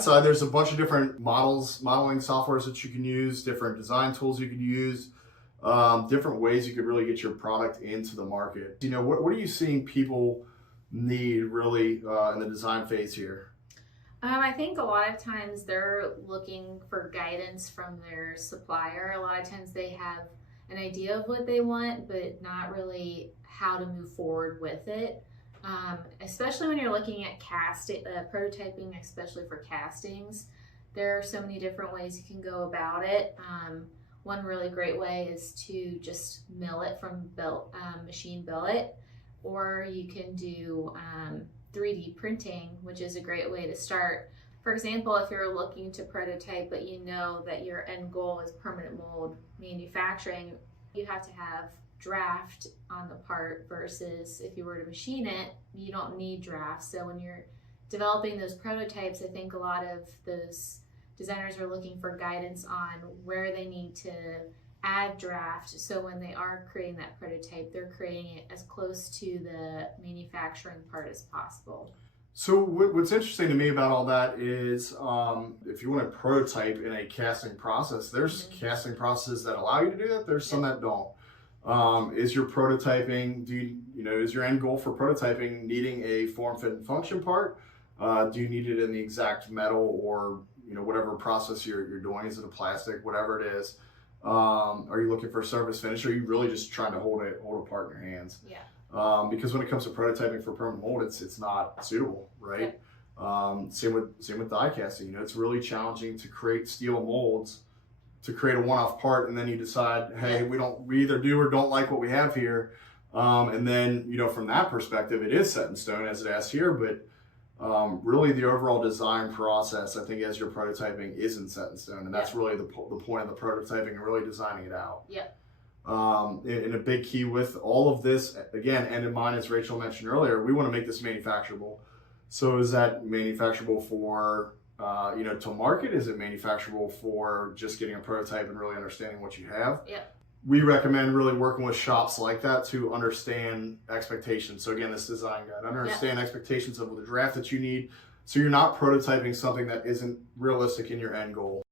CAD side, there's a bunch of different modeling softwares that you can use, different design tools you can use, different ways you could really get your product into the market. You know, what are you seeing people need really in the design phase here? I think a lot of times they're looking for guidance from their supplier. A lot of times they have an idea of what they want, but not really how to move forward with it. Especially when you're looking at prototyping, especially for castings, there are so many different ways you can go about it. One really great way is to just mill it from machine billet, or you can do 3D printing, which is a great way to start. For example, if you're looking to prototype, but you know that your end goal is permanent mold manufacturing, you have to have draft on the part versus if you were to machine it, you don't need draft. So when you're developing those prototypes, I think a lot of those designers are looking for guidance on where they need to add draft, so when they are creating that prototype, they're creating it as close to the manufacturing part as possible. So what's interesting to me about all that is if you want to prototype in a casting process, there's casting processes that allow you to do that. There's some that don't. Is your prototyping, is your end goal for prototyping needing a form, fit, and function part? Do you need it in the exact metal or whatever process you're doing? Is it a plastic, whatever it is? Are you looking for a surface finish? Or are you really just trying to hold a part in your hands? Yeah. Because when it comes to prototyping for permanent mold, it's not suitable, right? Yeah. Same with die casting. It's really challenging to create steel molds to create a one-off part, and then you decide, hey, we either do or don't like what we have here, and then from that perspective, it is set in stone as it asks here, but really the overall design process, I think, as you're prototyping, isn't set in stone, and that's really the point of the prototyping and really designing it out. Yeah. And a big key with all of this, again, end in mind, as Rachel mentioned earlier, we want to make this manufacturable. So is that manufacturable for to market? Is it manufacturable for just getting a prototype and really understanding what you have? Yeah. We recommend really working with shops like that to understand expectations. So again, this design guide, understand expectations of the draft that you need, so you're not prototyping something that isn't realistic in your end goal.